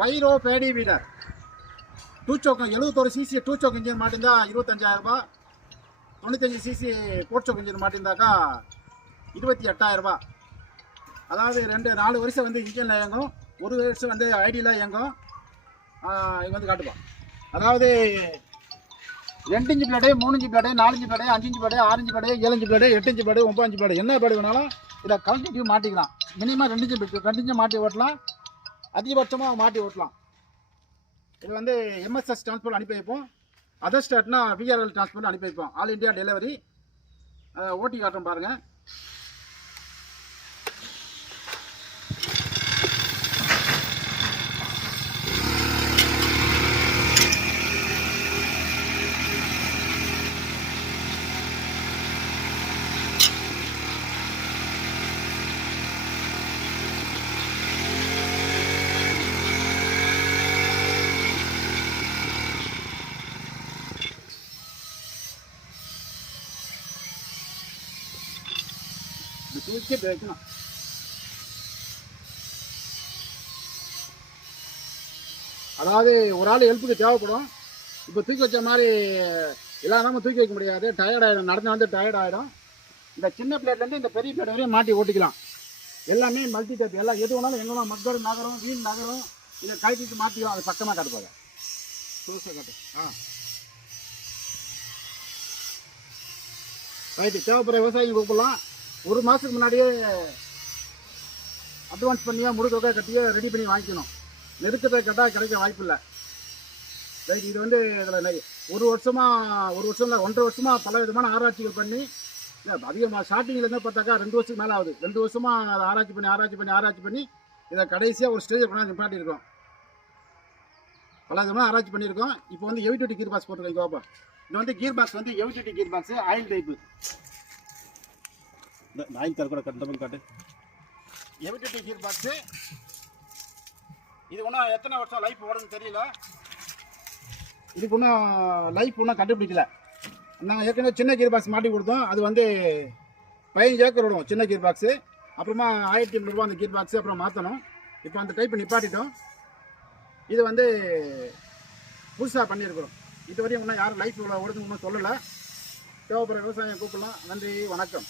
பைரோ பேடி weeder two stroke 71 CC two stroke engine மாட்டிருந்தா 25,000 ரூபாய். 95 சிசி ஃபோர் சோக் இன்ஜின் மாட்டிருந்தாக்கா 28,000 ரூபாய். அதாவது 4 வருஷம் வந்து இன்ஜினில் இயங்கும், 1 வருஷம் வந்து ஐடியில் இயங்கும். இது வந்து காட்டுப்போம். அதாவது 2 inch blade, 3 inch blade, 4 inch blade, 5 inch blade, 6 inch blade, 7 inch blade, 8 inch blade, 9 inch blade, என்ன பிளேடு வேணாலும் இதை கலெக்டிவ் மாட்டிக்கலாம். மினிமம் 2 இன்ச்சு மாட்டி ஓட்டலாம், அதிகபட்சமாக மாட்டி ஓட்டலாம். இது வந்து எம்எஸ்எஸ் டிரான்ஸ்போர்ட் அனுப்பி வைப்போம். அதர் ஸ்டேட்னா விஆர்எல் டிரான்ஸ்போர்ட் அனுப்பி வைப்போம். All India delivery. ஓட்டி காட்டுறோம் பாருங்கள். தூக்கி வைக்கணும். அதாவது ஒரு ஆள் ஹெல்ப்புக்கு தேவைப்படும். இப்போ தூக்கி வச்ச மாதிரி எல்லாரும் தூக்கி வைக்க முடியாது, டயர்ட் ஆகிடும், நடந்து வந்து டயர்ட் ஆகிடும். இந்த சின்ன பிளேட்லேருந்து இந்த பெரிய பிளேட் வரையும் மாட்டி ஓட்டிக்கலாம். எல்லாமே மல்டி டைப், எல்லாம் எது வேணாலும் எங்கே மக்கள் நகரம் வீண் நகரம் இதை கழிச்சிட்டு மாற்றிக்கலாம். அது பக்கமாக காட்டுப்பாங்க. புதுசாக காட்டு. ரைட்டு. தேவைப்படுற விவசாயிங்க கூப்பிடலாம். 1 மாதத்துக்கு முன்னாடியே அட்வான்ஸ் பண்ணியா முழுக்க கட்டியே ரெடி பண்ணி வாங்கிக்கணும். நெருக்கத்தை கட்டால் கிடைக்க வாய்ப்பு இல்லை. ரைட். இது வந்து இதில் 1 வருஷம் இல்லை 1.5 வருஷமாக பல விதமான ஆராய்ச்சிகள் பண்ணி அதிகமாக ஸ்டார்டிங்லேருந்து பார்த்தாக்கா 2 வருஷத்துக்கு மேலே ஆகுது. 2 வருஷமாக அதை ஆராய்ச்சி பண்ணி இதை கடைசியாக ஒரு ஸ்டேஜை கொண்டாந்து நிப்பாட்டியிருக்கோம். பல விதமாக ஆராய்ச்சி பண்ணியிருக்கோம். இப்போ வந்து ஹெவி டியூட்டி கீர் பாக்ஸ் போட்டிருக்கோம். பாப்பா, இது வந்து கீர் பாக்ஸ் வந்து heavy duty gear box, oil type. Oil தர கூட காட்டு. Heavy duty gear box. இது ஒன்றும் எத்தனை வருஷம் லைஃப் ஓடுன்னு தெரியல. இதுக்கு ஒன்றும் லைஃப் ஒன்றும் கண்டுபிடிக்கல. நாங்கள் ஏற்கனவே சின்ன கீர் பாக்ஸ் மாட்டி கொடுத்தோம். அது வந்து 15 ஏக்கர் விடும் சின்ன கீர் பாக்ஸு. அப்புறமா 1,800 ரூபா அந்த கீர் பாக்ஸு அப்புறம் மாற்றணும். இப்போ அந்த டைப் நிப்பாட்டிட்டோம். இது வந்து புதுசாக பண்ணியிருக்கிறோம். இதுவரையும் இன்னும் யாரும் லைஃப் ஓடுறதுன்னு ஒன்றும் சொல்லலை. தேவைப்படுற விவசாயம் கூப்பிடலாம். நன்றி, வணக்கம்.